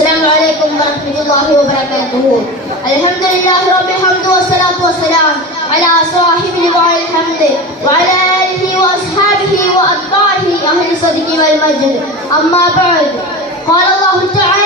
السلام عليكم ورحمة الله وبركاته. الحمد لله رب الحمد والصلاة والسلام على صاحب لواء الحمد وعلى آله وأصحابه وأتباعه أهل الصدق والمجد. أما بعد قال الله تعالى